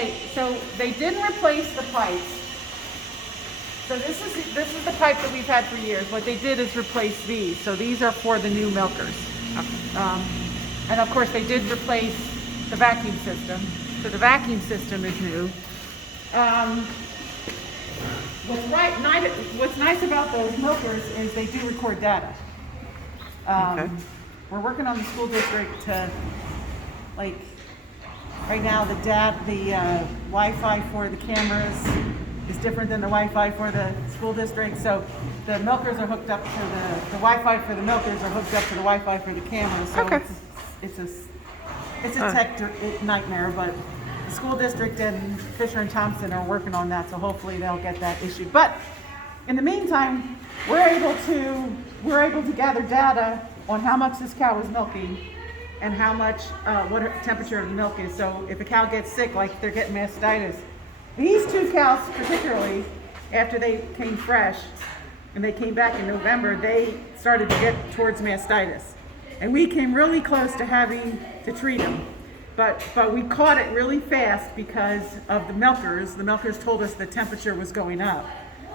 So they didn't replace the pipes. So this is the pipe that we've had for years. What they did is replace these. So these are for the new milkers. And of course they did replace the vacuum system. So the vacuum system is new. What's nice about those milkers is they do record data. Okay. We're working on the school district to, like, right now the Wi-Fi for the cameras is different than the Wi-Fi for the school district. So the milkers are hooked up to the Wi-Fi for the milkers are hooked up to the Wi-Fi for the cameras. So Okay. it's a tech nightmare, but the school district and Fisher and Thompson are working on that. So hopefully they'll get that issued. But in the meantime, we're able to gather data on how much this cow is milking and how much, what her temperature of the milk is. So if a cow gets sick, like they're getting mastitis, these two cows particularly, after they came fresh and they came back in November, they started to get towards mastitis. And we came really close to having to treat them. But we caught it really fast because of the milkers. The milkers told us the temperature was going up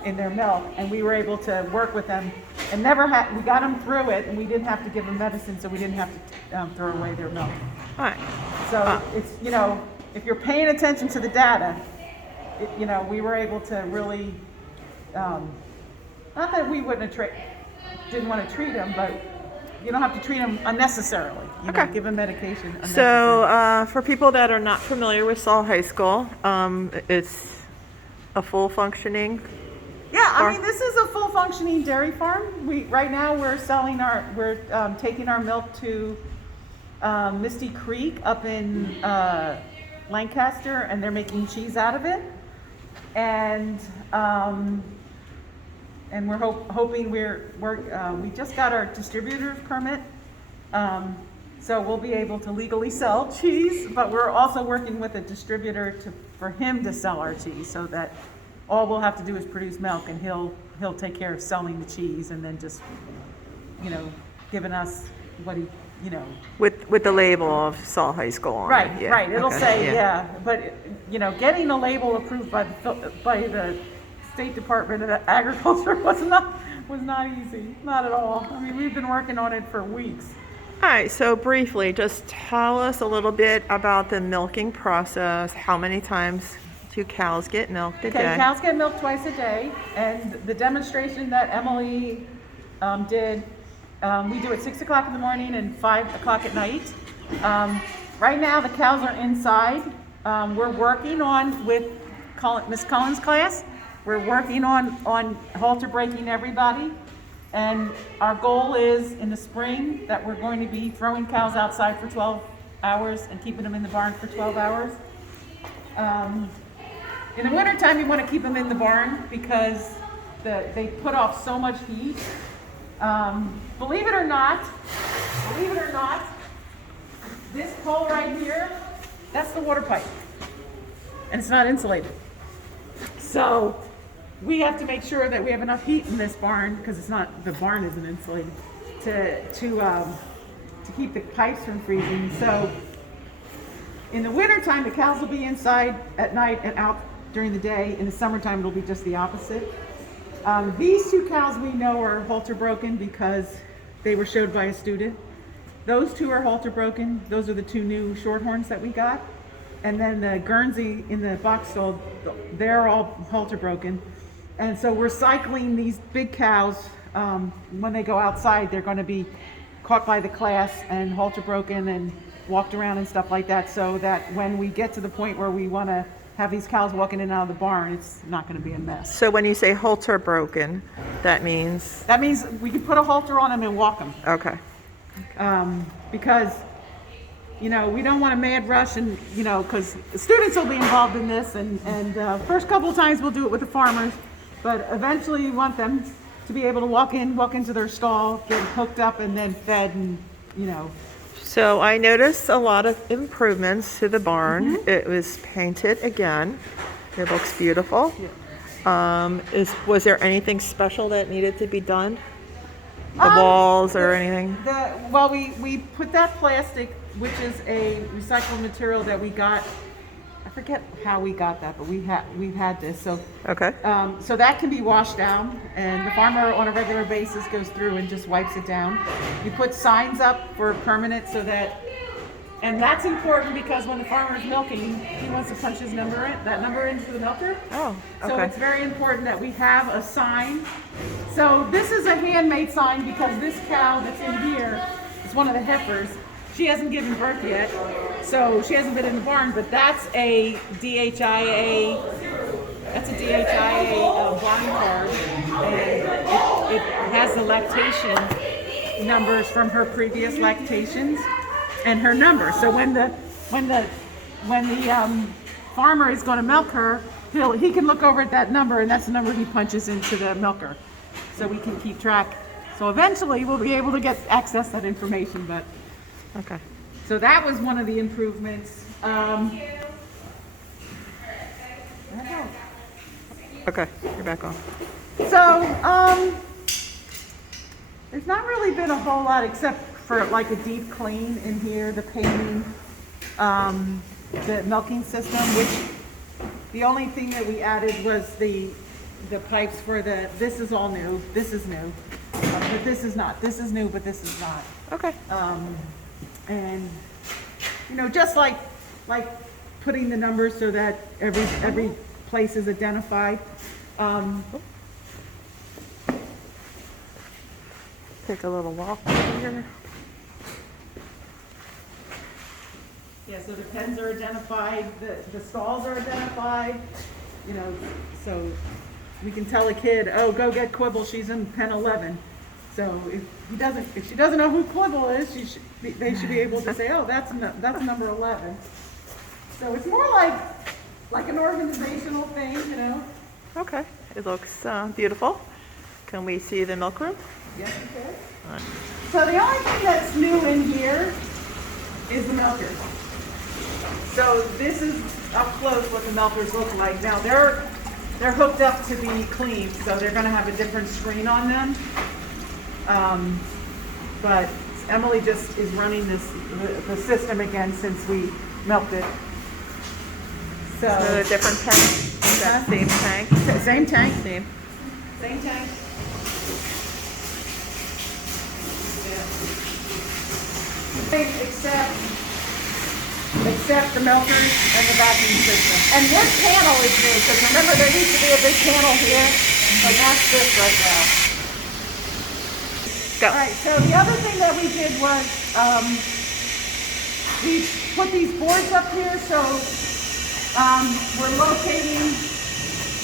in their milk, and we were able to work with them and we got them through it, and we didn't have to give them medicine, so we didn't have to throw away their milk. All right. So it's, if you're paying attention to the data, we were able to really, not that we didn't want to treat them, but you don't have to treat them unnecessarily. Give them medication unnecessarily. So for people that are not familiar with Saul High School, it's a full functioning. Yeah, this is a full functioning dairy farm. Right now we're taking our milk to Misty Creek up in Lancaster, and they're making cheese out of it. And we're hoping we just got our distributor permit, so we'll be able to legally sell cheese. But we're also working with a distributor for him to sell our cheese, so that all we'll have to do is produce milk, and he'll take care of selling the cheese, and then just giving us what he with the label of Saul High School on right, it. Yeah. Right. It'll Okay. say but getting a label approved by the State Department of Agriculture was not easy, not at all. We've been working on it for weeks. All right, so briefly, just tell us a little bit about the milking process. How many times do cows get milked a day? Cows get milked twice a day, and the demonstration that Emily did, we do at 6 o'clock in the morning and 5 o'clock at night. Right now, the cows are inside. We're working on, with Miss Cullen's class, we're working on halter breaking everybody. And our goal is in the spring that we're going to be throwing cows outside for 12 hours and keeping them in the barn for 12 hours. In the wintertime, you want to keep them in the barn because they put off so much heat. Believe it or not, this pole right here, that's the water pipe. And it's not insulated. So we have to make sure that we have enough heat in this barn, because the barn isn't insulated, to keep the pipes from freezing. So in the wintertime, the cows will be inside at night and out during the day. In the summertime, it'll be just the opposite. These two cows we know are halter broken because they were showed by a student. Those two are halter broken. Those are the two new shorthorns that we got. And then the Guernsey in the box stall, they're all halter broken. And so we're cycling these big cows. When they go outside, they're going to be caught by the class and halter broken and walked around and stuff like that, so that when we get to the point where we want to have these cows walking in and out of the barn, it's not going to be a mess. So when you say halter broken, that means? That means we can put a halter on them and walk them. Okay. Because, we don't want a mad rush, and, because the students will be involved in this, and first couple of times we'll do it with the farmers, but eventually we want them to be able to walk into their stall, get hooked up, and then fed, and, So I noticed a lot of improvements to the barn. Mm-hmm. It was painted again. It looks beautiful. Yeah. Was there anything special that needed to be done? The walls or anything? We put that plastic, which is a recycled material that we got I forget how we got that, but we've had this. So Okay. so that can be washed down, and the farmer on a regular basis goes through and just wipes it down. You put signs up for permanent so that, and that's important because when the farmer is milking, he wants to punch his that number into the milker. Oh, So okay. it's very important that we have a sign. So this is a handmade sign because this cow that's in here is one of the heifers. She hasn't given birth yet, so she hasn't been in the barn, but that's a DHIA, barn card, and it has the lactation numbers from her previous lactations and her number. So when the farmer is going to milk her, he can look over at that number, and that's the number he punches into the milker, so we can keep track. So eventually we'll be able to access that information, but. Okay. So that was one of the improvements. Okay. You're back on. So there's not really been a whole lot except for like a deep clean in here, the painting, the milking system, which the only thing that we added was the pipes for this is all new, this is new, but this is not. This is new, but this is not. Okay. And just like putting the numbers so that every place is identified. Take a little walk here. Yeah, so the pens are identified, the stalls are identified, so we can tell a kid, oh, go get Quibble, she's in pen 11. So if she doesn't know who Quibble is, they should be able to say, oh, that's number 11. So it's more like an organizational thing, Okay. It looks beautiful. Can we see the milk room? Yes, you can. So the only thing that's new in here is the milkers. So this is up close what the milkers look like. Now they're hooked up to be cleaned, so they're going to have a different screen on them. But Emily just is running the system again since we milked it. So A different tank. Is that same tank? Same tank. Same. Same tank. Except the milkers and the vacuum system. And this panel is new, because remember there used to be a big panel here, but that's this right now. Go. All right, so the other thing that we did was we put these boards up here, so we're locating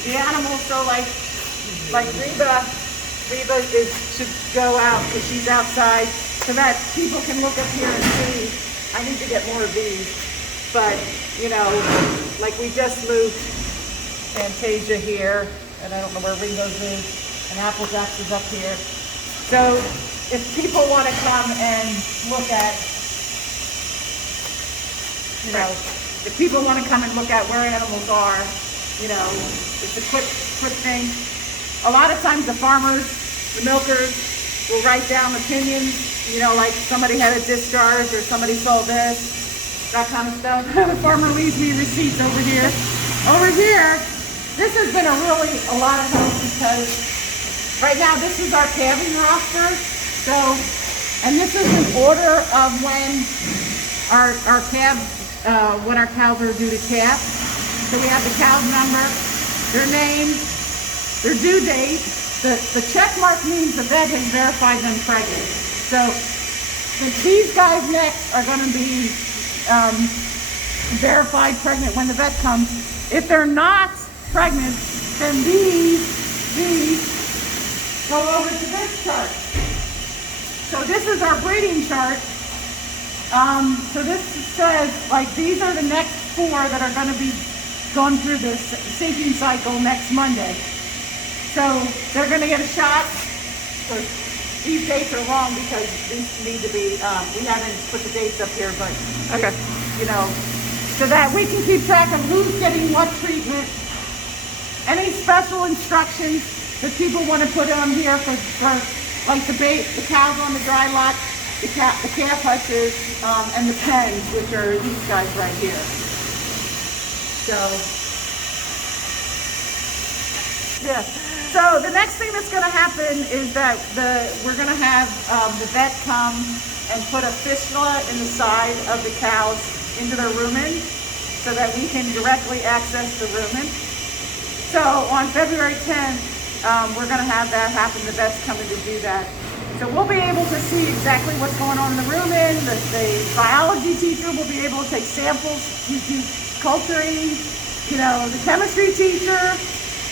the animals. So like Reba should go out because she's outside, so that people can look up here and see. I need to get more of these, but like we just moved Fantasia here, and I don't know where Ringo's is, and Applejack's is up here. So if people want to come and look at, if people want to come and look at where animals are, it's a quick thing. A lot of times the farmers, the milkers, will write down opinions, like somebody had a discharge or somebody sold this, that kind of stuff. The farmer leaves me receipts over here. Over here, this has been a lot of help because right now this is our calving roster. So, and this is an order of when our cows are due to calf. So we have the cow's number, their name, their due date. The check mark means the vet has verified them pregnant. So these guys next are going to be verified pregnant when the vet comes. If they're not pregnant, then these go over to this chart. So this is our breeding chart. So this says, these are the next 4 that are going to be going through this sinking cycle next Monday. So they're going to get a shot. So these dates are wrong because these need to be, we haven't put the dates up here, but, Okay. So that we can keep track of who's getting what treatment. Any special instructions that people want to put on here for like the cows on the dry lot, the calf hutches, and the pens, which are these guys right here. So, yeah. So the next thing that's going to happen is that we're going to have the vet come and put a fistula in the side of the cows into their rumen so that we can directly access the rumen. So on February 10th, we're going to have that happen. The vet's coming to do that. So we'll be able to see exactly what's going on in the rumen. The biology teacher will be able to take samples to do culturing. You know, the chemistry teacher.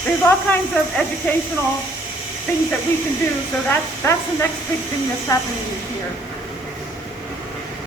There's all kinds of educational things that we can do. So that's the next big thing that's happening here.